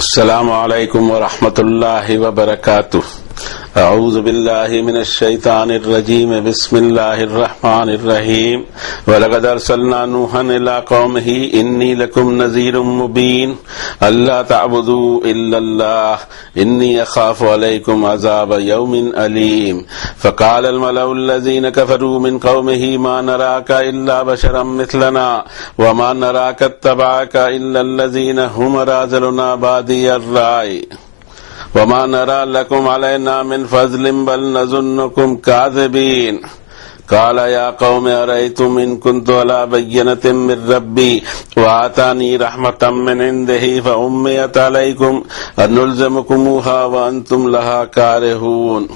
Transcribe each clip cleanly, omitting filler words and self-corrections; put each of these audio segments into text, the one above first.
السلام علیکم ورحمۃ اللہ وبرکاتہ۔ اعوذ باللہ من الشیطان الرجیم، بسم اللہ الرحمن الرحیم۔ وَلَقَدْ أَرْسَلْنَا نُوحًا إِلَىٰ قَوْمِهِ إِنِّي لَكُمْ نَذِيرٌ مُّبِينٌ أَلَّا تَعْبُدُوا إِلَّا اللَّهَ إِنِّي أَخَافُ عَلَيْكُمْ عَذَابَ يَوْمٍ أَلِيمٍ فَقَالَ الْمَلَأُ الَّذِينَ كَفَرُوا مِنْ قَوْمِهِ مَا نَرَاكَ إِلَّا بَشَرًا مِثْلَنَا وَمَا نَرَاكَ اتَّبَعَكَ إِلَّا الَّذِينَ هُمْ أَرَاذِلُنَا بَادِيَ الرَّأْيِ وما نرى لكم علينا من فضل بل نظنكم كاذبين قال يا قوم أرأيتم إن كنت على بينة من ربي وآتاني رحمة من عنده فأميت عليكم أنلزمكموها وأنتم لها كارهون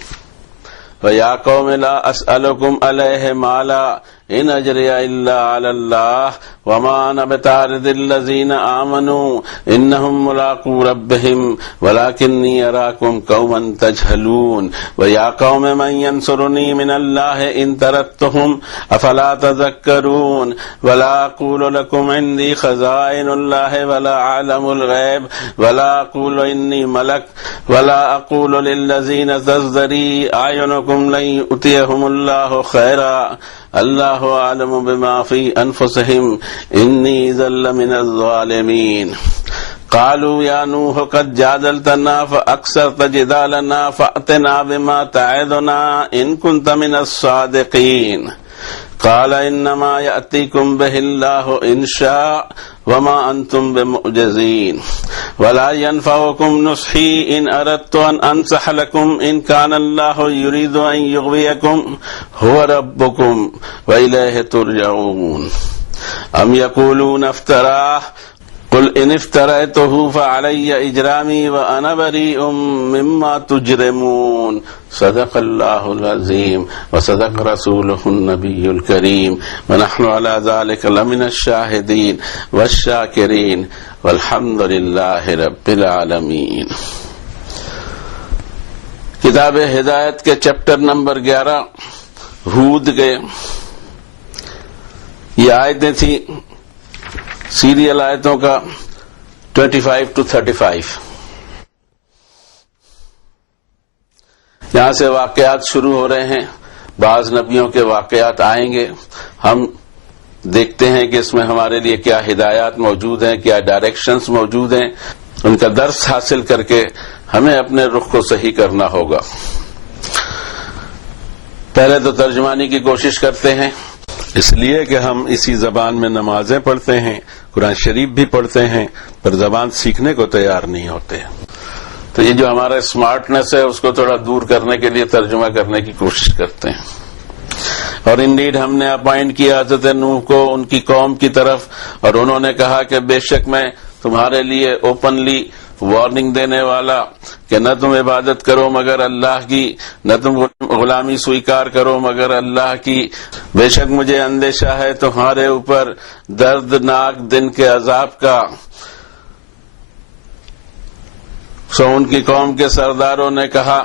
ويا قوم لا أسألكم عليه مالا إن أجري إلا على الله وما أنا بطارد الذين آمنوا إنهم ملاقو ربهم ولكني أراكم قوما تجهلون ويا قوم من ينصرني من الله إن تردتهم أفلا تذكرون ولا أقول لكم عندي خزائن الله ولا أعلم الغيب ولا أقول إني ملك ولا أقول للذين تزدري أعينكم لن يؤتيهم الله خيرا اللہ عالم بما فی انفسهم انی اذا لمن الظالمین قالوا یا نوح قد جادلتنا فاکثرت جدالنا فأتنا بما تعدنا ان كنت من الصادقین قال انما یأتیکم به اللہ ان شاء وما انتم بمعجزین ولا ينفعكم نصحی ان اردت ان انصح لكم ان كان الله يريد ان يغويكم هو ربكم وإليه ترجعون ام يقولون افتراه قل ان افتريته فعلي اجرامي وانا بريء مما تجرمون صدق الله العظيم وصدق رسوله النبي الكريم ونحن على ذلك لمن الشاهدين والشاكرين والحمد لله رب العالمين۔ کتاب ہدایت کے چیپٹر نمبر 11 ہود کے یہ آیتیں تھی، سیریل آیتوں کا 25 to 35۔ یہاں سے واقعات شروع ہو رہے ہیں، بعض نبیوں کے واقعات آئیں گے، ہم دیکھتے ہیں کہ اس میں ہمارے لیے کیا ہدایات موجود ہیں، کیا ڈائریکشنز موجود ہیں، ان کا درس حاصل کر کے ہمیں اپنے رخ کو صحیح کرنا ہوگا۔ پہلے تو ترجمانی کی کوشش کرتے ہیں، اس لیے کہ ہم اسی زبان میں نمازیں پڑھتے ہیں، قرآن شریف بھی پڑھتے ہیں، پر زبان سیکھنے کو تیار نہیں ہوتے، تو یہ جو ہمارا اسمارٹنس ہے اس کو تھوڑا دور کرنے کے لیے ترجمہ کرنے کی کوشش کرتے ہیں۔ اور انڈیڈ ہم نے اپائنٹ کیا حضرت نوح کو ان کی قوم کی طرف، اور انہوں نے کہا کہ بے شک میں تمہارے لیے اوپنلی وارننگ دینے والا کہ نہ تم عبادت کرو مگر اللہ کی، نہ تم غلامی سویکار کرو مگر اللہ کی، بے شک مجھے اندیشہ ہے تمہارے اوپر دردناک دن کے عذاب کا۔ سو ان کی قوم کے سرداروں نے کہا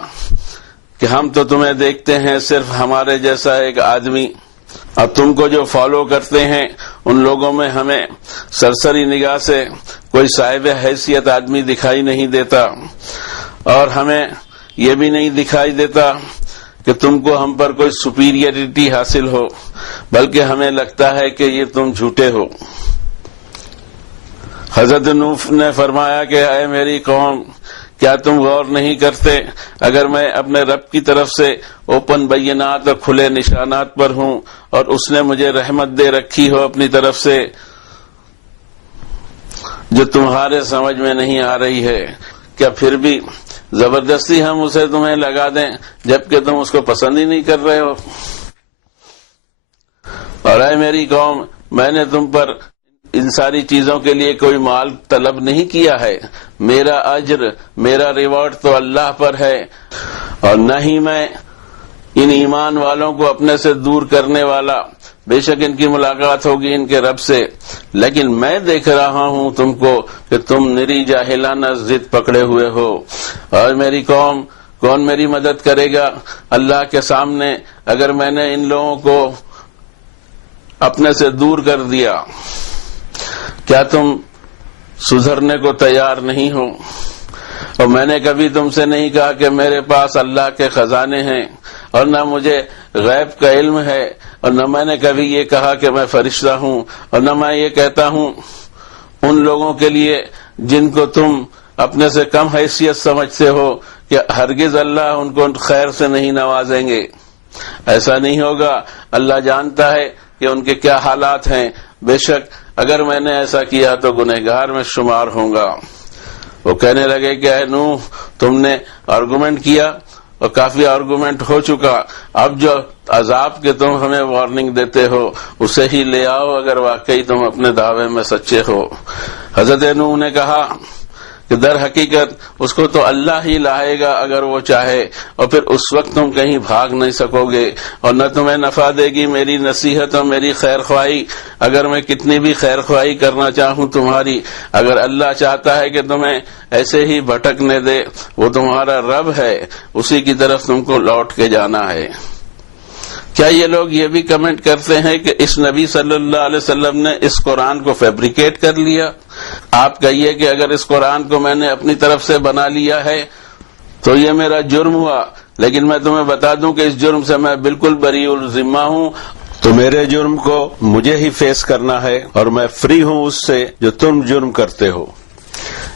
کہ ہم تو تمہیں دیکھتے ہیں صرف ہمارے جیسا ایک آدمی، اب تم کو جو فالو کرتے ہیں ان لوگوں میں ہمیں سرسری نگاہ سے کوئی صاحب حیثیت آدمی دکھائی نہیں دیتا، اور ہمیں یہ بھی نہیں دکھائی دیتا کہ تم کو ہم پر کوئی سپیریئرٹی حاصل ہو، بلکہ ہمیں لگتا ہے کہ یہ تم جھوٹے ہو۔ حضرت نوح نے فرمایا کہ اے میری قوم، کیا تم غور نہیں کرتے اگر میں اپنے رب کی طرف سے اوپن بینات اور کھلے نشانات پر ہوں، اور اس نے مجھے رحمت دے رکھی ہو اپنی طرف سے جو تمہارے سمجھ میں نہیں آ رہی ہے، کیا پھر بھی زبردستی ہم اسے تمہیں لگا دیں جبکہ تم اس کو پسند ہی نہیں کر رہے ہو؟ اور اے میری قوم، میں نے تم پر ان ساری چیزوں کے لیے کوئی مال طلب نہیں کیا ہے، میرا اجر، میرا ریوارڈ تو اللہ پر ہے، اور نہ ہی میں ان ایمان والوں کو اپنے سے دور کرنے والا، بے شک ان کی ملاقات ہوگی ان کے رب سے، لیکن میں دیکھ رہا ہوں تم کو کہ تم نری جاہلانہ ضد پکڑے ہوئے ہو۔ اور میری قوم، کون میری مدد کرے گا اللہ کے سامنے اگر میں نے ان لوگوں کو اپنے سے دور کر دیا؟ کیا تم سدھرنے کو تیار نہیں ہو، اور میں نے کبھی تم سے نہیں کہا کہ میرے پاس اللہ کے خزانے ہیں، اور نہ مجھے غیب کا علم ہے، اور نہ میں نے کبھی یہ کہا کہ میں فرشتہ ہوں، اور نہ میں یہ کہتا ہوں ان لوگوں کے لیے جن کو تم اپنے سے کم حیثیت سمجھتے ہو کہ ہرگز اللہ ان کو خیر سے نہیں نوازیں گے۔ ایسا نہیں ہوگا، اللہ جانتا ہے کہ ان کے کیا حالات ہیں، بے شک اگر میں نے ایسا کیا تو گنہگار میں شمار ہوں گا۔ وہ کہنے لگے کہ اے نوح، تم نے آرگومنٹ کیا اور کافی آرگومنٹ ہو چکا، اب جو عذاب کے تم ہمیں وارننگ دیتے ہو اسے ہی لے آؤ اگر واقعی تم اپنے دعوے میں سچے ہو۔ حضرت نوح نے کہا کہ در حقیقت اس کو تو اللہ ہی لائے گا اگر وہ چاہے، اور پھر اس وقت تم کہیں بھاگ نہیں سکو گے، اور نہ تمہیں نفع دے گی میری نصیحت اور میری خیر خواہی، اگر میں کتنی بھی خیر خواہی کرنا چاہوں تمہاری۔ اگر اللہ چاہتا ہے کہ تمہیں ایسے ہی بھٹکنے دے، وہ تمہارا رب ہے، اسی کی طرف تم کو لوٹ کے جانا ہے۔ کیا یہ لوگ یہ بھی کمنٹ کرتے ہیں کہ اس نبی صلی اللہ علیہ وسلم نے اس قرآن کو فیبریکیٹ کر لیا؟ آپ کہیے کہ اگر اس قرآن کو میں نے اپنی طرف سے بنا لیا ہے تو یہ میرا جرم ہوا، لیکن میں تمہیں بتا دوں کہ اس جرم سے میں بالکل بری الذمہ ہوں، تو میرے جرم کو مجھے ہی فیس کرنا ہے، اور میں فری ہوں اس سے جو تم جرم کرتے ہو۔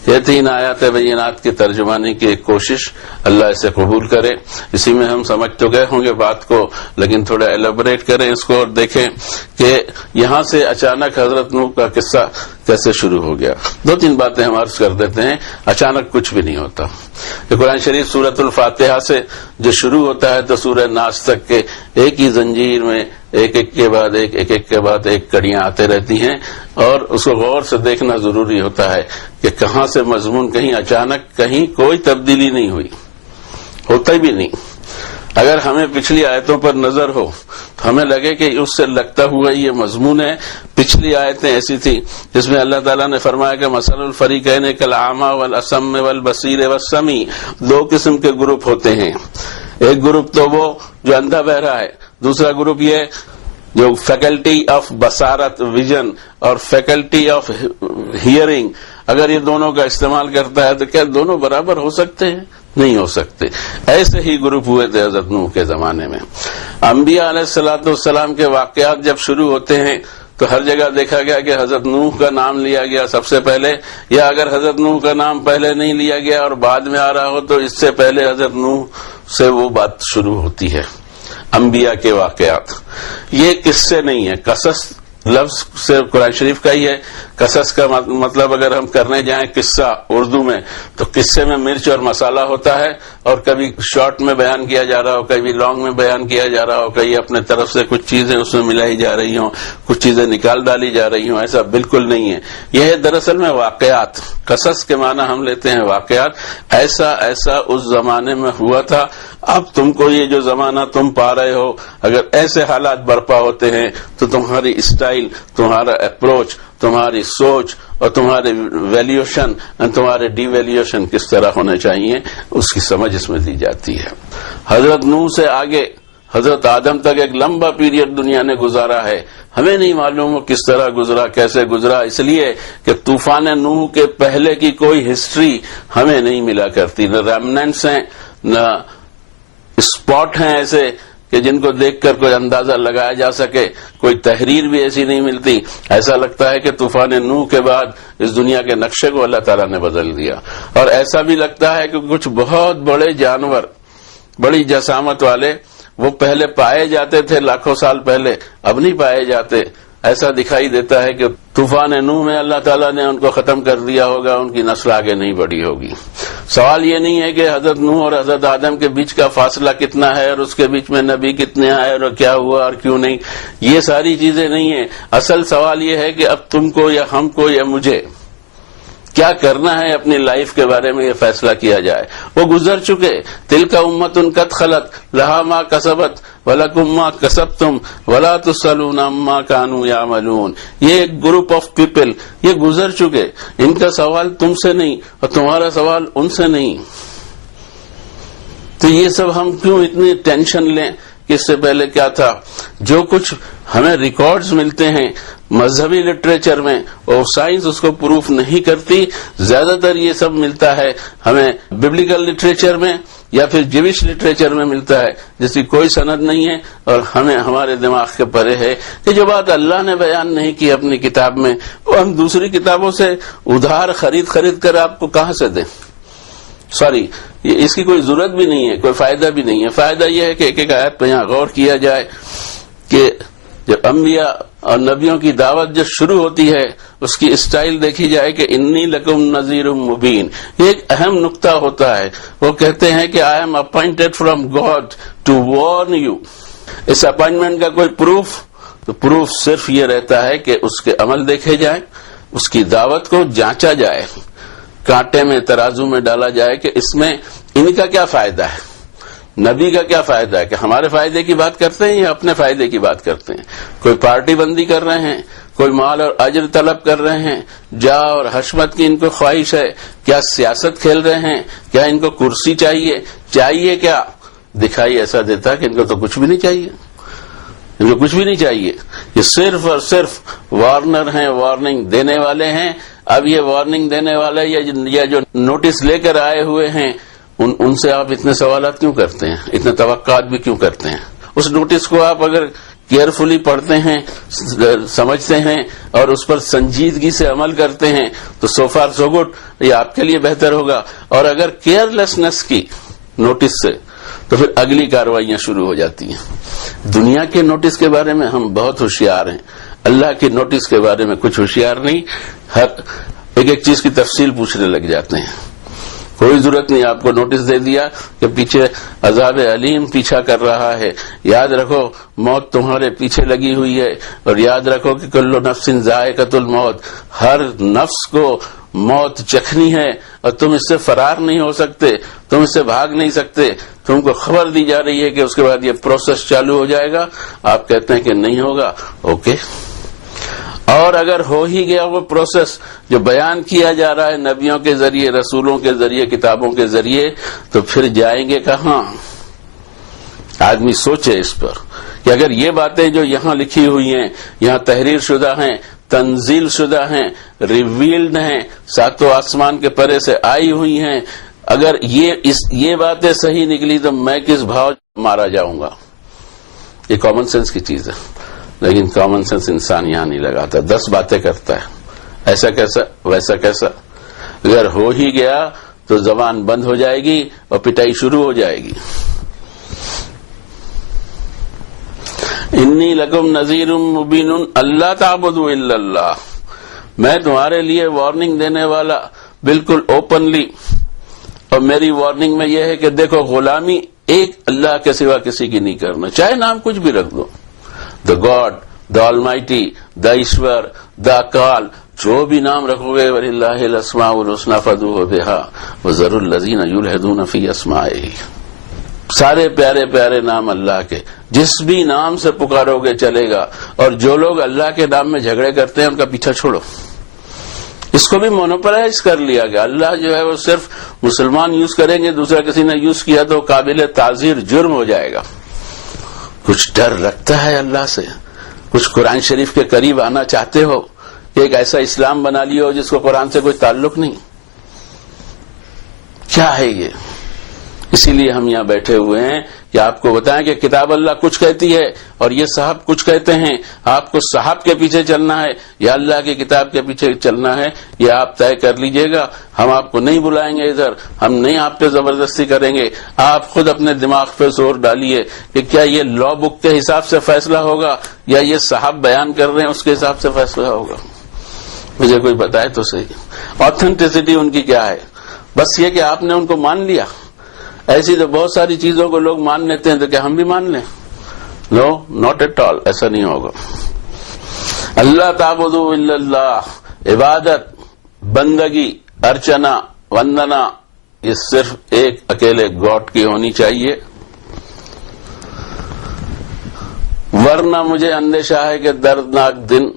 یہ 3 آیات بینات کی ترجمانی کی ایک کوشش، اللہ اسے قبول کرے۔ اسی میں ہم سمجھ تو گئے ہوں گے بات کو، لیکن تھوڑا ایلیبریٹ کریں اس کو اور دیکھیں کہ یہاں سے اچانک حضرت نوح کا قصہ کیسے شروع ہو گیا۔ 2-3 باتیں ہم عرض کر دیتے ہیں، اچانک کچھ بھی نہیں ہوتا۔ کہ قرآن شریف سورۃ الفاتحہ سے جو شروع ہوتا ہے تو سورہ ناس تک کے ایک ہی زنجیر میں ایک ایک کے بعد ایک، ایک ایک کے بعد ایک کڑیاں آتے رہتی ہیں، اور اس کو غور سے دیکھنا ضروری ہوتا ہے کہ کہاں سے مضمون کہیں اچانک کہیں کوئی تبدیلی نہیں ہوئی، ہوتا بھی نہیں۔ اگر ہمیں پچھلی آیتوں پر نظر ہو تو ہمیں لگے کہ اس سے لگتا ہوا یہ مضمون ہے۔ پچھلی آیتیں ایسی تھی جس میں اللہ تعالیٰ نے فرمایا کہ مثل الفریقین کالأعمی والأصم والبصیر والسمیع، 2 قسم کے گروپ ہوتے ہیں۔ ایک گروپ تو وہ جو اندھا بہرا ہے، دوسرا گروپ یہ جو فیکلٹی آف بصارت ویژن اور فیکلٹی آف ہیئرنگ، اگر یہ دونوں کا استعمال کرتا ہے تو کیا دونوں برابر ہو سکتے ہیں؟ نہیں ہو سکتے۔ ایسے ہی گروپ ہوئے تھے حضرت نوح کے زمانے میں۔ انبیاء علیہ السلام کے واقعات جب شروع ہوتے ہیں تو ہر جگہ دیکھا گیا کہ حضرت نوح کا نام لیا گیا سب سے پہلے، یا اگر حضرت نوح کا نام پہلے نہیں لیا گیا اور بعد میں آ رہا ہو تو اس سے پہلے حضرت نوح سے وہ بات شروع ہوتی ہے۔ انبیاء کے واقعات یہ قصے نہیں ہیں، قصص لفظ سے قرآن شریف کا ہی ہے۔ قصص کا مطلب اگر ہم کرنے جائیں قصہ اردو میں تو قصے میں مرچ اور مسالہ ہوتا ہے، اور کبھی شارٹ میں بیان کیا جا رہا ہو، کبھی لانگ میں بیان کیا جا رہا ہو، کہیں اپنے طرف سے کچھ چیزیں اس میں ملائی جا رہی ہوں، کچھ چیزیں نکال ڈالی جا رہی ہوں۔ ایسا بالکل نہیں ہے، یہ ہے دراصل میں واقعات۔ قصص کے معنی ہم لیتے ہیں واقعات، ایسا اس زمانے میں ہوا تھا۔ اب تم کو یہ جو زمانہ تم پا رہے ہو، اگر ایسے حالات برپا ہوتے ہیں تو تمہاری اسٹائل، تمہارا اپروچ، تمہاری سوچ اور تمہارے ویلیوشن اور تمہارے ڈی ویلیوشن کس طرح ہونے چاہیے، اس کی سمجھ اس میں دی جاتی ہے۔ حضرت نوح سے آگے حضرت آدم تک ایک لمبا پیریڈ دنیا نے گزارا ہے، ہمیں نہیں معلوم وہ کس طرح گزرا، کیسے گزرا، اس لیے کہ طوفان نوح کے پہلے کی کوئی ہسٹری ہمیں نہیں ملا کرتی، نہ ریمننٹس ہیں، نہ اسپاٹ ہیں ایسے کہ جن کو دیکھ کر کوئی اندازہ لگایا جا سکے، کوئی تحریر بھی ایسی نہیں ملتی۔ ایسا لگتا ہے کہ طوفان نوح کے بعد اس دنیا کے نقشے کو اللہ تعالیٰ نے بدل دیا، اور ایسا بھی لگتا ہے کہ کچھ بہت بڑے جانور، بڑی جسامت والے، وہ پہلے پائے جاتے تھے لاکھوں سال پہلے، اب نہیں پائے جاتے۔ ایسا دکھائی دیتا ہے کہ طوفان نوح میں اللہ تعالیٰ نے ان کو ختم کر دیا ہوگا، ان کی نسل آگے نہیں بڑھی ہوگی۔ سوال یہ نہیں ہے کہ حضرت نوح اور حضرت آدم کے بیچ کا فاصلہ کتنا ہے اور اس کے بیچ میں نبی کتنے آئے اور کیا ہوا اور کیوں نہیں، یہ ساری چیزیں نہیں ہیں۔ اصل سوال یہ ہے کہ اب تم کو یا ہم کو یا مجھے کیا کرنا ہے، اپنی لائف کے بارے میں یہ فیصلہ کیا جائے۔ وہ گزر چکے، تلک امۃ قد خلت لہا ما کسبت ولکم ما کسبتم ولا تسألون عما کانوا یعملون۔ یہ ایک گروپ آف پیپل، یہ گزر چکے، ان کا سوال تم سے نہیں اور تمہارا سوال ان سے نہیں۔ تو یہ سب ہم کیوں اتنی ٹینشن لیں کہ اس سے پہلے کیا تھا؟ جو کچھ ہمیں ریکارڈز ملتے ہیں مذہبی لٹریچر میں، اور سائنس اس کو پروف نہیں کرتی. زیادہ تر یہ سب ملتا ہے ہمیں ببلیکل لٹریچر میں یا پھر جوش لٹریچر میں ملتا ہے، جس کی کوئی سند نہیں ہے اور ہمیں ہمارے دماغ کے پرے ہے کہ جو بات اللہ نے بیان نہیں کی اپنی کتاب میں وہ ہم دوسری کتابوں سے ادھار خرید کر آپ کو کہاں سے دیں. سوری، اس کی کوئی ضرورت بھی نہیں ہے، کوئی فائدہ بھی نہیں ہے. فائدہ یہ ہے کہ ایک ایک آیت پہ یہاں غور کیا جائے کہ جب انبیاء اور نبیوں کی دعوت جو شروع ہوتی ہے اس کی اسٹائل دیکھی جائے کہ انی لکم نذیر مبین. یہ ایک اہم نقطہ ہوتا ہے. وہ کہتے ہیں کہ I am appointed from God to warn you. اس اپوائنٹمنٹ کا کوئی پروف؟ تو پروف صرف یہ رہتا ہے کہ اس کے عمل دیکھے جائیں، اس کی دعوت کو جانچا جائے، کانٹے میں ترازو میں ڈالا جائے کہ اس میں ان کا کیا فائدہ ہے، نبی کا کیا فائدہ ہے، کہ ہمارے فائدے کی بات کرتے ہیں یا اپنے فائدے کی بات کرتے ہیں. کوئی پارٹی بندی کر رہے ہیں، کوئی مال اور اجر طلب کر رہے ہیں، جاہ اور حشمت کی ان کو خواہش ہے، کیا سیاست کھیل رہے ہیں، کیا ان کو کرسی چاہیے کیا؟ دکھائی ایسا دیتا کہ ان کو تو کچھ بھی نہیں چاہیے، ان کو کچھ بھی نہیں چاہیے. یہ صرف اور صرف وارنر ہیں، وارننگ دینے والے ہیں. اب یہ وارننگ دینے والے یا جو نوٹس لے کر آئے ہوئے ہیں ان سے آپ اتنے سوالات کیوں کرتے ہیں، اتنے توقعات بھی کیوں کرتے ہیں؟ اس نوٹس کو آپ اگر کیئرفلی پڑھتے ہیں، سمجھتے ہیں اور اس پر سنجیدگی سے عمل کرتے ہیں تو سو فار سو گڈ، یہ آپ کے لیے بہتر ہوگا. اور اگر کیئرلیسنس کی نوٹس سے تو پھر اگلی کارروائیاں شروع ہو جاتی ہیں. دنیا کے نوٹس کے بارے میں ہم بہت ہوشیار ہیں، اللہ کے نوٹس کے بارے میں کچھ ہوشیار نہیں. ہر ایک چیز کی تفصیل پوچھنے لگ جاتے ہیں. کوئی ضرورت نہیں، آپ کو نوٹس دے دیا کہ پیچھے عذاب علیم پیچھا کر رہا ہے، یاد رکھو موت تمہارے پیچھے لگی ہوئی ہے، اور یاد رکھو کہ کل نفس ذائقۃ الموت، ہر نفس کو موت چکھنی ہے اور تم اس سے فرار نہیں ہو سکتے، تم اس سے بھاگ نہیں سکتے. تم کو خبر دی جا رہی ہے کہ اس کے بعد یہ پروسیس چالو ہو جائے گا. آپ کہتے ہیں کہ نہیں ہوگا، اوکے. اور اگر ہو ہی گیا وہ پروسیس جو بیان کیا جا رہا ہے نبیوں کے ذریعے، رسولوں کے ذریعے، کتابوں کے ذریعے، تو پھر جائیں گے کہاں؟ آدمی سوچے اس پر کہ اگر یہ باتیں جو یہاں لکھی ہوئی ہیں، یہاں تحریر شدہ ہیں، تنزیل شدہ ہیں، ریویلڈ ہیں، ساتوں آسمان کے پرے سے آئی ہوئی ہیں، اگر یہ باتیں صحیح نکلی تو میں کس بھاؤ مارا جاؤں گا؟ یہ کامن سینس کی چیز ہے. لیکن کامن سینس انسان یہاں نہیں لگاتا، 10 باتیں کرتا ہے، ایسا کیسا ویسا کیسا. اگر ہو ہی گیا تو زبان بند ہو جائے گی اور پٹائی شروع ہو جائے گی. انی لکم نذیر مبین اللہ تعبدوا الا اللہ. میں تمہارے لیے وارننگ دینے والا بالکل اوپنلی، اور میری وارننگ میں یہ ہے کہ دیکھو غلامی ایک اللہ کے سوا کسی کی نہیں کرنا، چاہے نام کچھ بھی رکھ دو، دا گاڈ، دا آلمائٹی، دا ایشور، دا کال، جو بھی نام رکھو گے وَلِلَّهِ الْأَسْمَاءُ الْحُسْنَىٰ فَادْعُوهُ بِهَا وَذَرُوا الَّذِينَ يُلْحِدُونَ فِي أَسْمَائِهِ. سارے پیارے پیارے نام اللہ کے، جس بھی نام سے پکارو گے چلے گا. اور جو لوگ اللہ کے نام میں جھگڑے کرتے ہیں ان کا پیچھا چھوڑو. اس کو بھی مونوپلائز کر لیا گیا. اللہ جو ہے وہ صرف مسلمان یوز کریں گے، دوسرا کسی نے یوز کیا تو قابل تعزیر جرم ہو جائے گا. کچھ ڈر رکھتا ہے اللہ سے، کچھ قرآن شریف کے قریب آنا چاہتے ہو کہ ایک ایسا اسلام بنا لیا ہو جس کو قرآن سے کوئی تعلق نہیں. کیا ہے یہ؟ اسی لیے ہم یہاں بیٹھے ہوئے ہیں کہ آپ کو بتائیں کہ کتاب اللہ کچھ کہتی ہے اور یہ صاحب کچھ کہتے ہیں. آپ کو صاحب کے پیچھے چلنا ہے یا اللہ کی کتاب کے پیچھے چلنا ہے، یہ آپ طے کر لیجئے گا. ہم آپ کو نہیں بلائیں گے ادھر، ہم نہیں آپ پہ زبردستی کریں گے. آپ خود اپنے دماغ پہ زور ڈالیے کہ کیا یہ لا بک کے حساب سے فیصلہ ہوگا یا یہ صاحب بیان کر رہے ہیں اس کے حساب سے فیصلہ ہوگا. مجھے کوئی بتائے تو صحیح آتھینٹسٹی ان کی کیا ہے. بس یہ کہ آپ نے ان کو مان لیا. ایسی تو بہت ساری چیزوں کو لوگ مان لیتے ہیں تو کیا ہم بھی مان لیں؟ نو، ناٹ ایٹ آل، ایسا نہیں ہوگا. اللہ تعبدوا الا اللہ، عبادت، بندگی، ارچنا، وندنا، یہ صرف ایک اکیلے گاڈ کی ہونی چاہیے. ورنہ مجھے اندیشہ ہے کہ دردناک دن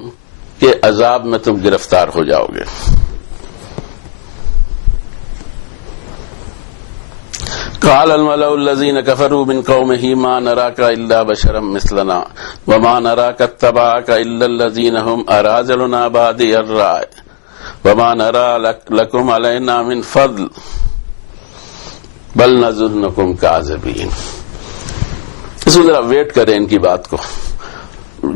کے عذاب میں تم گرفتار ہو جاؤ گے. قال الملأ الذين كفروا من قومه ما نراك إلا بشرا مثلنا وما نراك اتبعك إلا الذين هم أراذلنا بادي الرأي وما نرى لكم علينا من فضل بل نظنكم كاذبين. اس کو ذرا ویٹ کریں ان کی بات کو.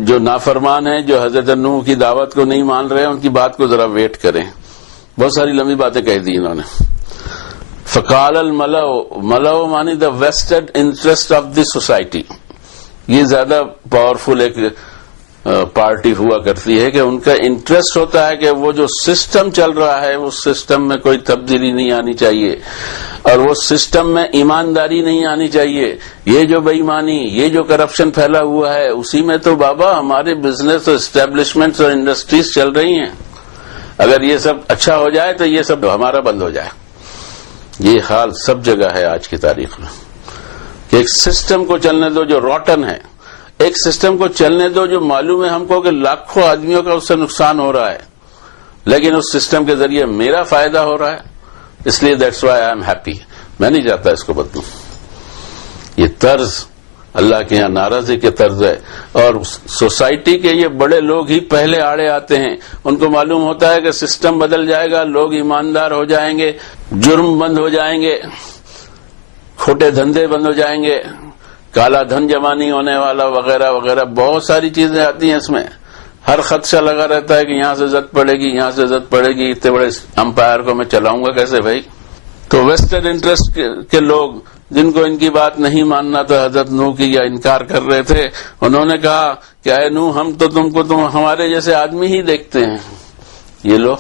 جو نافرمان ہیں، جو حضرت نوح کی دعوت کو نہیں مان رہے، ان کی بات کو ذرا ویٹ کریں. بہت ساری لمبی باتیں کہہ دی انہوں نے. فقال الملأ، ملأ مانی دا vested interest of the society. یہ زیادہ پاورفل ایک پارٹی ہوا کرتی ہے کہ ان کا انٹرسٹ ہوتا ہے کہ وہ جو سسٹم چل رہا ہے اس سسٹم میں کوئی تبدیلی نہیں آنی چاہیے، اور وہ سسٹم میں ایمانداری نہیں آنی چاہیے. یہ جو بے ایمانی، یہ جو کرپشن پھیلا ہوا ہے، اسی میں تو بابا ہمارے بزنس اور اسٹیبلشمنٹس اور انڈسٹریز چل رہی ہیں. اگر یہ سب اچھا ہو جائے تو یہ سب ہمارا بند ہو جائے. یہ حال سب جگہ ہے آج کی تاریخ میں کہ ایک سسٹم کو چلنے دو جو روٹن ہے، ایک سسٹم کو چلنے دو جو معلوم ہے ہم کو کہ لاکھوں آدمیوں کا اس سے نقصان ہو رہا ہے، لیکن اس سسٹم کے ذریعے میرا فائدہ ہو رہا ہے، اس لیے that's why I am happy. میں نہیں چاہتا اس کو بدلوں. یہ طرز اللہ کے یہاں ناراضی کے طرز ہے، اور سوسائٹی کے یہ بڑے لوگ ہی پہلے آڑے آتے ہیں. ان کو معلوم ہوتا ہے کہ سسٹم بدل جائے گا، لوگ ایماندار ہو جائیں گے، جرم بند ہو جائیں گے، کھوٹے دھندے بند ہو جائیں گے، کالا دھن جمع نہیں ہونے والا، وغیرہ وغیرہ. بہت ساری چیزیں آتی ہیں اس میں. ہر خدشہ لگا رہتا ہے کہ یہاں سے زد پڑے گی، یہاں سے زد پڑے گی، اتنے بڑے امپائر کو میں چلاؤں گا کیسے بھائی. تو ویسٹرن انٹرسٹ کے لوگ جن کو ان کی بات نہیں ماننا تھا حضرت نوح کی، یا انکار کر رہے تھے، انہوں نے کہا کہ اے نوح، ہم تو تم ہمارے جیسے آدمی ہی دیکھتے ہیں. یہ لو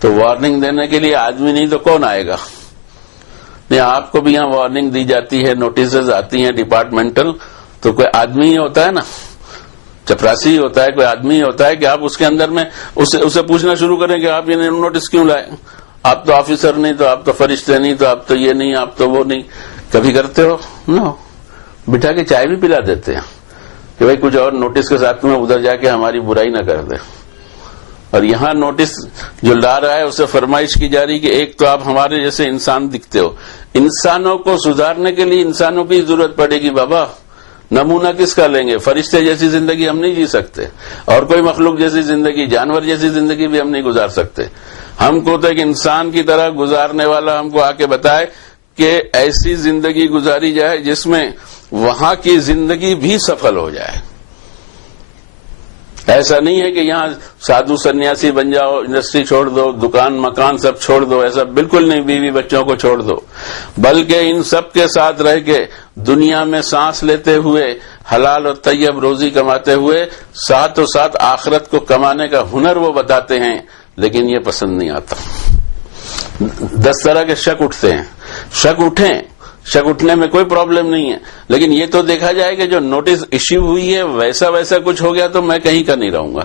تو وارننگ دینے کے لیے آدمی نہیں تو کون آئے گا؟ نہیں، آپ کو بھی یہاں وارننگ دی جاتی ہے، نوٹسز آتی ہیں ڈپارٹمنٹل، تو کوئی آدمی ہی ہوتا ہے نا، چپراسی ہی ہوتا ہے، کوئی آدمی ہی ہوتا ہے کہ آپ اس کے اندر میں اسے پوچھنا شروع کریں کہ آپ یہ نوٹس کیوں لائے؟ آپ تو آفیسر نہیں، تو آپ تو فرشتے نہیں، تو آپ تو یہ نہیں، آپ تو وہ نہیں. کبھی کرتے ہو؟ نو. بٹھا کے چائے بھی پلا دیتے ہیں کہ بھائی کچھ اور نوٹس کے ساتھ میں ادھر جا کے ہماری برائی نہ کر دے. اور یہاں نوٹس جو لا رہا ہے اسے فرمائش کی جا رہی کہ ایک تو آپ ہمارے جیسے انسان دکھتے ہو. انسانوں کو سدھارنے کے لیے انسانوں کی ضرورت پڑے گی بابا. نمونہ کس کا لیں گے؟ فرشتے جیسی زندگی ہم نہیں جی سکتے، اور کوئی مخلوق جیسی زندگی، جانور جیسی زندگی بھی ہم نہیں گزار سکتے. ہم کو تو ایک انسان کی طرح گزارنے والا ہم کو آ کے بتائے کہ ایسی زندگی گزاری جائے جس میں وہاں کی زندگی بھی سفل ہو جائے. ایسا نہیں ہے کہ یہاں سادھو سنیاسی بن جاؤ، انڈسٹری چھوڑ دو، دکان مکان سب چھوڑ دو. ایسا بالکل نہیں، بیوی بچوں کو چھوڑ دو، بلکہ ان سب کے ساتھ رہ کے دنیا میں سانس لیتے ہوئے حلال اور طیب روزی کماتے ہوئے ساتھ و ساتھ آخرت کو کمانے کا ہنر وہ بتاتے ہیں. لیکن یہ پسند نہیں آتا. 10 طرح کے شک اٹھتے ہیں. شک اٹھیں، شک اٹھنے میں کوئی پرابلم نہیں ہے، لیکن یہ تو دیکھا جائے کہ جو نوٹس ایشو ہوئی ہے ویسا کچھ ہو گیا تو میں کہیں کا نہیں رہوں گا.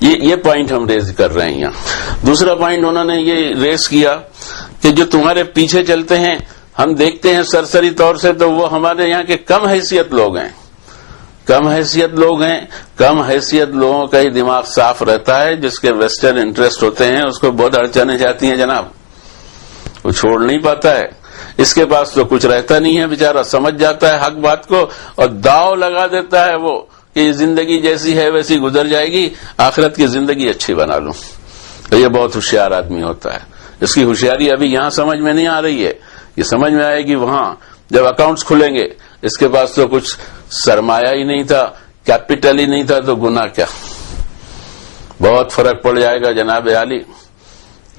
یہ پوائنٹ ہم ریز کر رہے ہیں یہاں. دوسرا پوائنٹ انہوں نے یہ ریز کیا کہ جو تمہارے پیچھے چلتے ہیں، ہم دیکھتے ہیں سرسری طور سے تو وہ ہمارے یہاں کے کم حیثیت لوگ ہیں. کم حیثیت لوگ ہیں. کم حیثیت لوگوں کا ہی دماغ صاف رہتا ہے. جس کے ویسٹرن انٹرسٹ ہوتے ہیں اس کو بہت اڑچنیں جاتی ہیں جناب، وہ چھوڑ نہیں پاتا ہے. اس کے پاس تو کچھ رہتا نہیں ہے، بیچارہ سمجھ جاتا ہے حق بات کو اور داؤ لگا دیتا ہے وہ کہ یہ زندگی جیسی ہے ویسی گزر جائے گی، آخرت کی زندگی اچھی بنا لوں. تو یہ بہت ہوشیار آدمی ہوتا ہے. اس کی ہوشیاری ابھی یہاں سمجھ میں نہیں آ رہی ہے، یہ سمجھ میں آئے گی وہاں جب اکاؤنٹس کھلیں گے. اس کے پاس تو کچھ سرمایہ ہی نہیں تھا، کیپٹل ہی نہیں تھا، تو گناہ کیا. بہت فرق پڑ جائے گا جناب عالی.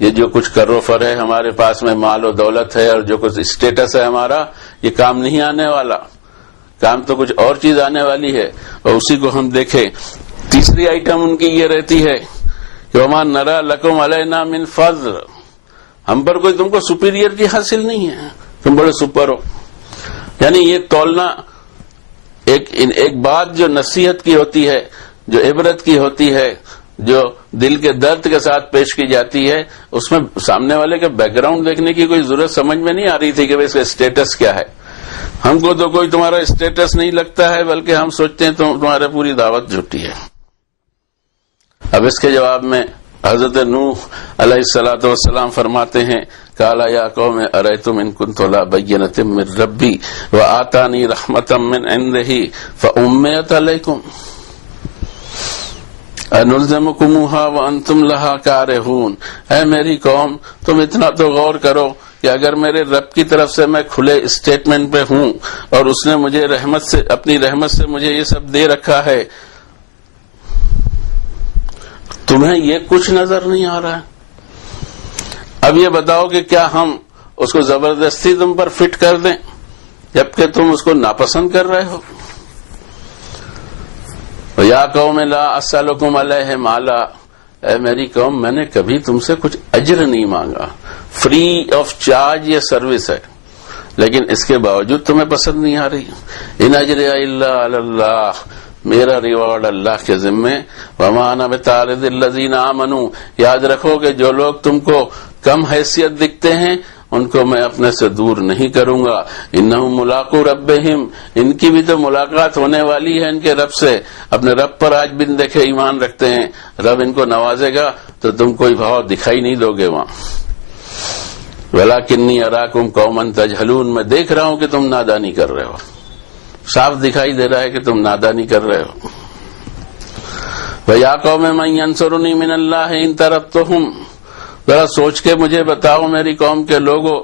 یہ جو کچھ کر و فر ہے ہمارے پاس میں، مال و دولت ہے اور جو کچھ اسٹیٹس ہے ہمارا، یہ کام نہیں آنے والا. کام تو کچھ اور چیز آنے والی ہے. اور اسی کو ہم دیکھیں. تیسری آئٹم ان کی یہ رہتی ہے کہ وَمَا نَرَى لَكُمْ عَلَيْنَا مِنْ فَضْلٍ، ہم پر کوئی تم کو سپیریئرٹی حاصل نہیں ہے، تم بڑے سپر ہو. یعنی یہ تولنا ایک بات جو نصیحت کی ہوتی ہے، جو عبرت کی ہوتی ہے، جو دل کے درد کے ساتھ پیش کی جاتی ہے، اس میں سامنے والے کا بیک گراؤنڈ دیکھنے کی کوئی ضرورت سمجھ میں نہیں آ رہی تھی کہ اس کا اسٹیٹس کیا ہے. ہم کو تو کوئی تمہارا اسٹیٹس نہیں لگتا ہے، بلکہ ہم سوچتے ہیں تمہارے پوری دعوت جھوٹی ہے. اب اس کے جواب میں حضرت نوح علیہ الصلوۃ والسلام فرماتے ہیں قال یا قوم ارأیتم ان کنت علی بینۃ من ربی وآتانی رحمۃ من عنده فأمیت علیکم انلزمکموہا وانتم لہا کارہون۔ اے میری قوم، تم اتنا تو غور کرو کہ اگر میرے رب کی طرف سے میں کھلے اسٹیٹمنٹ پہ ہوں اور اس نے مجھے اپنی رحمت سے مجھے یہ سب دے رکھا ہے، تمہیں یہ کچھ نظر نہیں آ رہا ہے؟ اب یہ بتاؤ کہ کیا ہم اس کو زبردستی تم پر فٹ کر دیں جبکہ تم اس کو ناپسند کر رہے ہو؟ یا قوم لا اسألکم علیہ مالا، اے میری قوم میں نے کبھی تم سے کچھ اجر نہیں مانگا، فری آف چارج یہ سروس ہے، لیکن اس کے باوجود تمہیں پسند نہیں آ رہی۔ ان اجری الا علی اللہ، میرا ریوارڈ اللہ کے ذمے، وما انا بطارد الذین آمنوا، یاد رکھو کہ جو لوگ تم کو کم حیثیت دکھتے ہیں ان کو میں اپنے سے دور نہیں کروں گا، انہم ملاقو ربہم، ان کی بھی تو ملاقات ہونے والی ہے ان کے رب سے، اپنے رب پر آج بن دیکھے ایمان رکھتے ہیں، رب ان کو نوازے گا تو تم کوئی بھاؤ دکھائی نہیں دو گے وہاں۔ وَلَكِنِّي أَرَاكُمْ قَوْمًا تَجْهَلُونَ، میں دیکھ رہا ہوں کہ تم نادانی کر رہے ہو، صاف دکھائی دے رہا ہے کہ تم نادانی کر رہے ہو۔ وَيَا قَوْمَ مَن يَنصُرُنِي مِنَ اللَّهِ إِن طَرَدتُّهُمْ، ذرا سوچ کے مجھے بتاؤ میری قوم کے لوگوں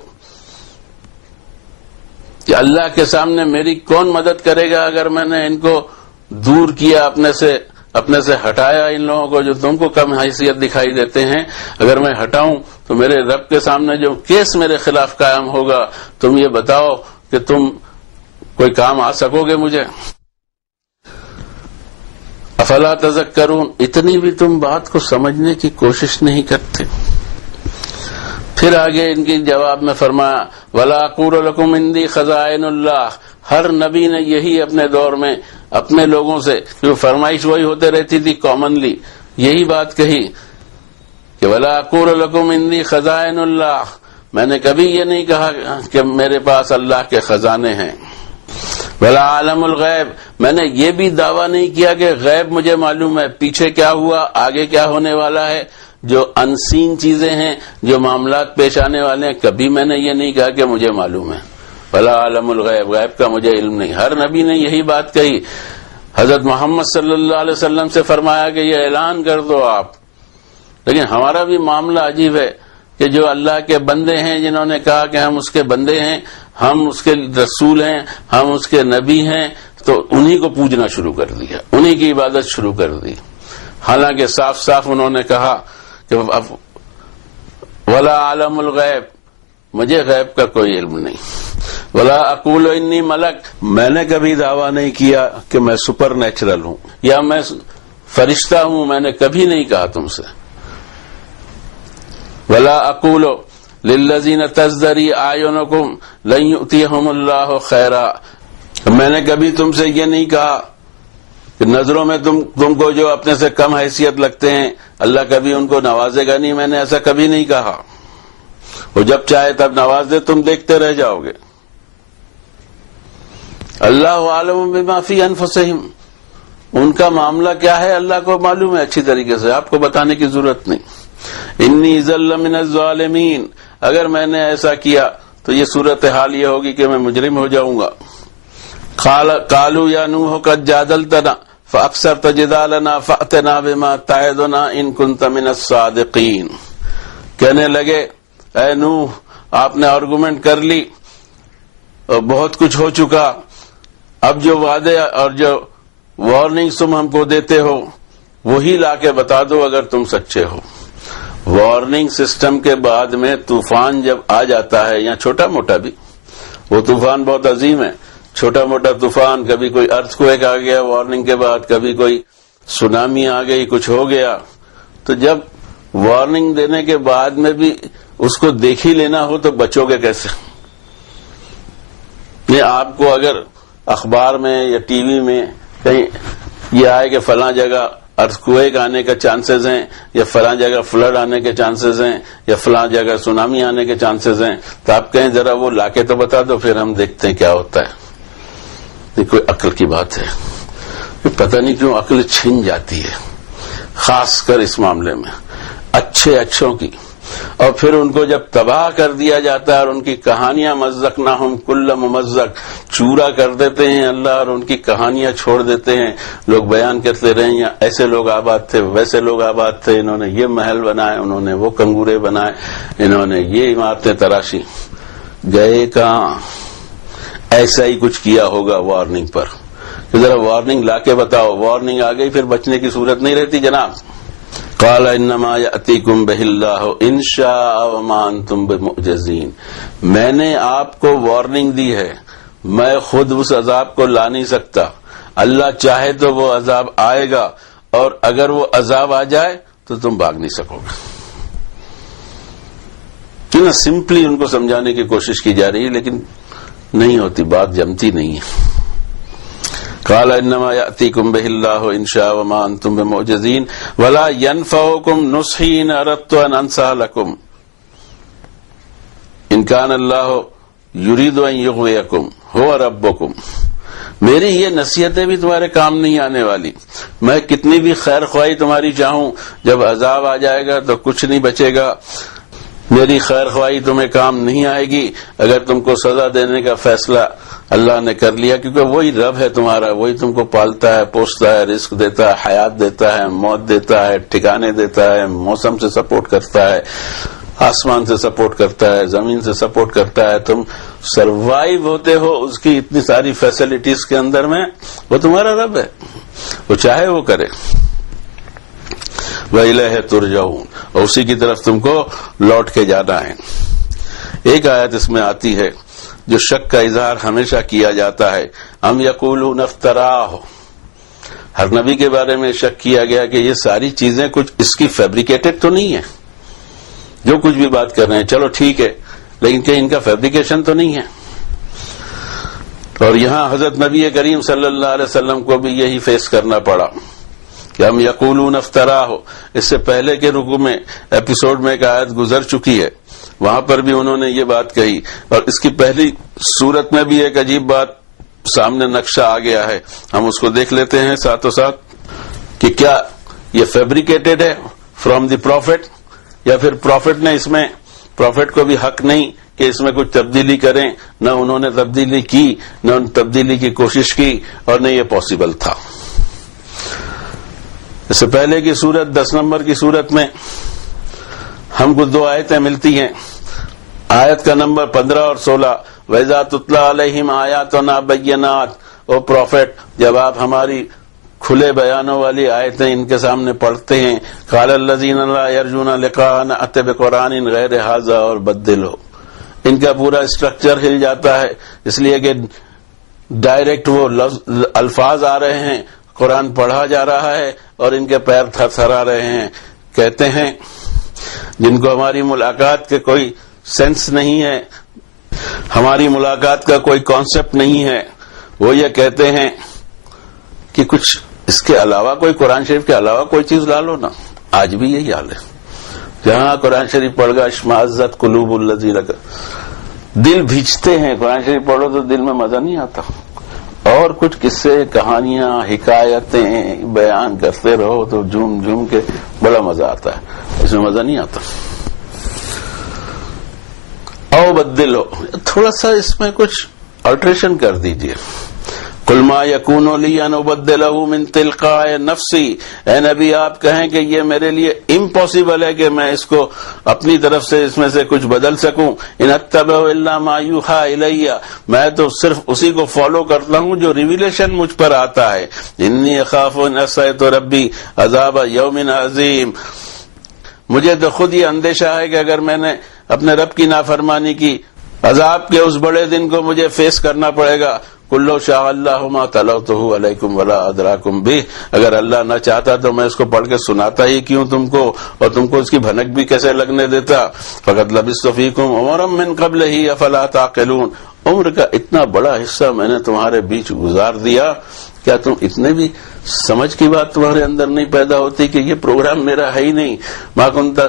کہ اللہ کے سامنے میری کون مدد کرے گا اگر میں نے ان کو دور کیا، اپنے سے ہٹایا ان لوگوں کو جو تم کو کم حیثیت دکھائی دیتے ہیں، اگر میں ہٹاؤں تو میرے رب کے سامنے جو کیس میرے خلاف قائم ہوگا، تم یہ بتاؤ کہ تم کوئی کام آ سکو گے مجھے؟ افلا تذکرون، اتنی بھی تم بات کو سمجھنے کی کوشش نہیں کرتے۔ پھر آگے ان کی جواب میں فرمایا وَلَا أَقُولُ لَكُمْ عِندِي خَزَائِنُ اللَّهِ، ہر نبی نے یہی اپنے دور میں اپنے لوگوں سے جو فرمائش وہی ہوتے رہتی تھی کامنلی، یہی بات کہی کہ وَلَا أَقُولُ لَكُمْ عِندِي خَزَائِنُ اللَّهِ، میں نے کبھی یہ نہیں کہا کہ میرے پاس اللہ کے خزانے ہیں۔ وَلَا أَعْلَمُ الْغَيْبَ، میں نے یہ بھی دعویٰ نہیں کیا کہ غیب مجھے معلوم ہے، پیچھے کیا ہوا آگے کیا ہونے والا ہے، جو انسین چیزیں ہیں، جو معاملات پیش آنے والے ہیں، کبھی میں نے یہ نہیں کہا کہ مجھے معلوم ہے۔ وَلَا أَعْلَمُ الْغَيْبَ، غیب کا مجھے علم نہیں، ہر نبی نے یہی بات کہی۔ حضرت محمد صلی اللہ علیہ وسلم سے فرمایا کہ یہ اعلان کر دو آپ، لیکن ہمارا بھی معاملہ عجیب ہے کہ جو اللہ کے بندے ہیں جنہوں نے کہا کہ ہم اس کے بندے ہیں، ہم اس کے رسول ہیں، ہم اس کے نبی ہیں، تو انہی کو پوجنا شروع کر دیا، انہی کی عبادت شروع کر دی، حالانکہ صاف صاف انہوں نے کہا کہ ولا عالم الغیب، مجھے غیب کا کوئی علم نہیں۔ ولا اقول انی ملک، میں نے کبھی دعویٰ نہیں کیا کہ میں سپر نیچرل ہوں یا میں فرشتہ ہوں، میں نے کبھی نہیں کہا تم سے۔ ولا اقول للذین تزدری اعینکم لن یؤتیہم اللہ خیرا، میں نے کبھی تم سے یہ نہیں کہا کہ نظروں میں تم کو جو اپنے سے کم حیثیت لگتے ہیں اللہ کبھی ان کو نوازے گا نہیں، میں نے ایسا کبھی نہیں کہا۔ وہ جب چاہے تب نواز دے، تم دیکھتے رہ جاؤ گے۔ اللہ عالم بما فی انفسہم، ان کا معاملہ کیا ہے اللہ کو معلوم ہے اچھی طریقے سے، آپ کو بتانے کی ضرورت نہیں۔ انی ذل من الظالمین، اگر میں نے ایسا کیا تو یہ صورتحال یہ ہوگی کہ میں مجرم ہو جاؤں گا۔ قالوا یا نوح قد جادلتنا فاکثرت جدالنا فأتنا بما تعدنا ان کنت من الصادقین، کہنے لگے اے نوح آپ نے آرگومنٹ کر لی اور بہت کچھ ہو چکا، اب جو وعدے اور جو وارننگز تم ہم کو دیتے ہو وہی لا کے بتا دو اگر تم سچے ہو۔ وارننگ سسٹم کے بعد میں طوفان جب آ جاتا ہے یا چھوٹا موٹا بھی، وہ طوفان بہت عظیم ہے، چھوٹا موٹا طوفان، کبھی کوئی ارتھ کویک آ گیا وارننگ کے بعد، کبھی کوئی سونامی آ گئی، کچھ ہو گیا، تو جب وارننگ دینے کے بعد میں بھی اس کو دیکھ ہی لینا ہو تو بچو گے کیسے؟ یہ آپ کو اگر اخبار میں یا ٹی وی میں کہیں یہ آئے کہ فلاں جگہ ارتھ کویک آنے کا چانسز ہیں یا فلاں جگہ فلڈ آنے کے چانسز ہیں یا فلاں جگہ سونامی آنے کے چانسز ہیں، تو آپ کہیں ذرا وہ لا کے تو بتا دو، پھر ہم دیکھتے ہیں کیا ہوتا ہے۔ یہ کوئی عقل کی بات ہے، پتہ نہیں کیوں عقل چھن جاتی ہے، خاص کر اس معاملے میں اچھوں کی۔ اور پھر ان کو جب تباہ کر دیا جاتا ہے اور ان کی کہانیاں مزقناہم کل ممزق، چورا کر دیتے ہیں اللہ اور ان کی کہانیاں چھوڑ دیتے ہیں. لوگ بیان کرتے رہے ہیں ایسے لوگ آباد تھے، ویسے لوگ آباد تھے، انہوں نے یہ محل بنائے، انہوں نے وہ کنگورے بنائے، انہوں نے یہ عمارتیں تراشی. گئے کہاں؟ ایسا ہی کچھ کیا ہوگا وارننگ پر. ذرا وارننگ لا کے بتاؤ. وارننگ آ گئی پھر بچنے کی صورت نہیں رہتی جناب. قال انما یاتیکم بہ اللہ ان شاء وما انتم بمعجزین. میں نے آپ کو وارننگ دی ہے، میں خود اس عذاب کو لا نہیں سکتا. اللہ چاہے تو وہ عذاب آئے گا، اور اگر وہ عذاب آ جائے تو تم بھاگ نہیں سکو گے. نا سمپلی ان کو سمجھانے کی کوشش کی جا رہی ہے لیکن نہیں ہوتی، بات جمتی نہیں ہے. قال انما یاتیکم بہ اللہ ان شاء وما انتم بمعجزین ولا ینفعکم نصحی ان اردت ان انصح لکم ان کان اللہ یرید ان یغویکم هو ربکم. میری یہ نصیحتیں بھی تمہارے کام نہیں آنے والی. میں کتنی بھی خیر خواہی تمہاری چاہوں، جب عذاب آ جائے گا تو کچھ نہیں بچے گا. میری خیر خواہی تمہیں کام نہیں آئے گی اگر تم کو سزا دینے کا فیصلہ اللہ نے کر لیا، کیونکہ وہی رب ہے تمہارا، وہی تم کو پالتا ہے، پوستا ہے، رزق دیتا ہے، حیات دیتا ہے، موت دیتا ہے، ٹھکانے دیتا ہے، موسم سے سپورٹ کرتا ہے، آسمان سے سپورٹ کرتا ہے، زمین سے سپورٹ کرتا ہے. تم سروائیو ہوتے ہو اس کی اتنی ساری فیسلٹیز کے اندر میں. وہ تمہارا رب ہے، وہ چاہے وہ کرے. وَإِلَيْهِ تُرْجَعُونَ، اور اسی کی طرف تم کو لوٹ کے جانا ہے. ایک آیت اس میں آتی ہے جو شک کا اظہار ہمیشہ کیا جاتا ہے. ام یقولون افتراہ، ہر نبی کے بارے میں شک کیا گیا کہ یہ ساری چیزیں کچھ اس کی فیبریکیٹڈ تو نہیں ہے، جو کچھ بھی بات کر رہے ہیں چلو ٹھیک ہے، لیکن کہ ان کا فیبریکیشن تو نہیں ہے. اور یہاں حضرت نبی کریم صلی اللہ علیہ وسلم کو بھی یہی فیس کرنا پڑا کہ ہم یقولون افتراہ. اس سے پہلے کے رکوع میں ایپیسوڈ میں ایک آیت گزر چکی ہے، وہاں پر بھی انہوں نے یہ بات کہی. اور اس کی پہلی صورت میں بھی ایک عجیب بات سامنے نقشہ آ گیا ہے، ہم اس کو دیکھ لیتے ہیں ساتھوں ساتھ کہ کیا یہ فیبریکیٹڈ ہے فرام دی پروفٹ، یا پھر پروفٹ نے اس میں، پروفٹ کو بھی حق نہیں کہ اس میں کچھ تبدیلی کریں، نہ انہوں نے تبدیلی کی، نہ ان تبدیلی کی کوشش کی، اور نہ یہ پاسبل تھا. اس سے پہلے کی صورت 10 نمبر کی صورت میں ہم کو 2 آیتیں ملتی ہیں. آیت کا نمبر 15 اور 16. وَإِذَا تُتْلَىٰ عَلَيْهِمْ آيَاتُنَا بَيِّنَاتٍ، او پروفٹ جب آپ ہماری کھلے بیانوں والی آیتیں ان کے سامنے پڑھتے ہیں، قَالَ الَّذِينَ لَا يَرْجُونَ لِقَاءَنَا ائْتِ بِقُرْآنٍ غَيْرِ هَٰذَا اور بدلو. ان کا پورا اسٹرکچر ہل جاتا ہے، اس لیے کہ ڈائریکٹ وہ الفاظ آ رہے ہیں، قرآن پڑھا جا رہا ہے اور ان کے پیر تھر تھرا رہے ہیں. کہتے ہیں جن کو ہماری ملاقات کے کوئی سینس نہیں ہے، ہماری ملاقات کا کوئی کانسیپٹ نہیں ہے، وہ یہ کہتے ہیں کہ کچھ اس کے علاوہ کوئی قرآن شریف کے علاوہ کوئی چیز لا لو نا. آج بھی یہی حال ہے، جہاں قرآن شریف پڑھ گا اشمئزت قلوب الذین، دل بھیجتے ہیں. قرآن شریف پڑھو تو دل میں مزہ نہیں آتا، اور کچھ قصے کہانیاں حکایتیں بیان کرتے رہو تو جھوم جھوم کے بڑا مزہ آتا ہے، اس میں مزہ نہیں آتا. او بدلو، تھوڑا سا اس میں کچھ الٹریشن کر دیجئے. قل ما یکون لی ان ابدلہ من تلقاء نفسی، اے نبی آپ کہیں کہ یہ میرے لیے امپاسبل ہے کہ میں اس کو اپنی طرف سے اس میں سے کچھ بدل سکوں. ان اتبع الا ما یوحی الی، میں تو صرف اسی کو فالو کرتا ہوں جو ریویلیشن مجھ پر آتا ہے. انی اخاف ان عصیت ربی عذاب یوم عظیم، مجھے تو خود یہ اندیشہ ہے کہ اگر میں نے اپنے رب کی نافرمانی کی، عذاب کے اس بڑے دن کو مجھے فیس کرنا پڑے گا. کلو شاء اللہ ما تلوتہ علیکم ولا ادراکم بہ، اگر اللہ نہ چاہتا تو میں اس کو پڑھ کے سناتا ہی کیوں تم کو، اور تم کو اس کی بھنک بھی کیسے لگنے دیتا. فقد لبثت فیکم عمرا من قبلہ افلا تعقلون، عمر کا اتنا بڑا حصہ میں نے تمہارے بیچ گزار دیا، کیا تم اتنے بھی سمجھ کی بات تمہارے اندر نہیں پیدا ہوتی کہ یہ پروگرام میرا ہے ہی نہیں. ما کنت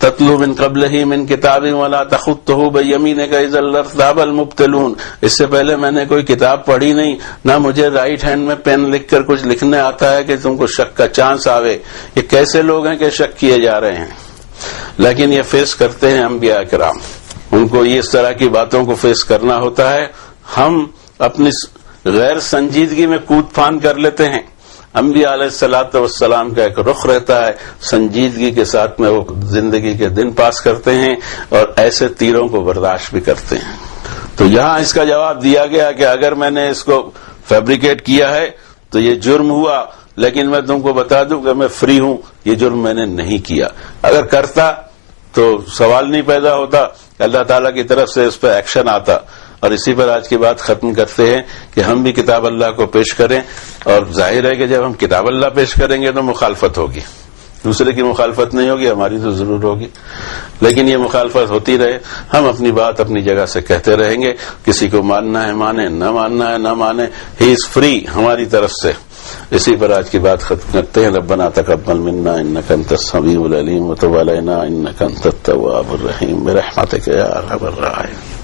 تتلو من قبلہ من کتاب ولا تخطہ بیمینک اذا لارتاب المبطلون، اس سے پہلے میں نے کوئی کتاب پڑھی نہیں، نہ مجھے رائٹ ہینڈ میں پین لکھ کر کچھ لکھنے آتا ہے کہ تم کو شک کا چانس آوے. یہ کیسے لوگ ہیں کہ شک کیے جا رہے ہیں؟ لیکن یہ فیس کرتے ہیں انبیاء کرام، ان کو یہ اس طرح کی باتوں کو فیس کرنا ہوتا ہے. ہم اپنی غیر سنجیدگی میں کود پھان کر لیتے ہیں. انبیاء علیہ الصلوۃ والسلام کا ایک رخ رہتا ہے، سنجیدگی کے ساتھ میں وہ زندگی کے دن پاس کرتے ہیں اور ایسے تیروں کو برداشت بھی کرتے ہیں. تو یہاں اس کا جواب دیا گیا کہ اگر میں نے اس کو فیبریکیٹ کیا ہے تو یہ جرم ہوا، لیکن میں تم کو بتا دوں کہ میں فری ہوں، یہ جرم میں نے نہیں کیا. اگر کرتا تو سوال نہیں پیدا ہوتا، اللہ تعالیٰ کی طرف سے اس پہ ایکشن آتا. اور اسی پر آج کی بات ختم کرتے ہیں کہ ہم بھی کتاب اللہ کو پیش کریں، اور ظاہر ہے کہ جب ہم کتاب اللہ پیش کریں گے تو مخالفت ہوگی، دوسرے کی مخالفت نہیں ہوگی، ہماری تو ضرور ہوگی. لیکن یہ مخالفت ہوتی رہے، ہم اپنی بات اپنی جگہ سے کہتے رہیں گے. کسی کو ماننا ہے مانے، نہ ماننا ہے نہ مانے، ہی از فری ہماری طرف سے. اسی پر آج کی بات ختم کرتے ہیں. ربنا تقبل منا انك انت السميع العليم وتب علينا انك انت التواب الرحيم برحمتك يا ارحم الراحمين.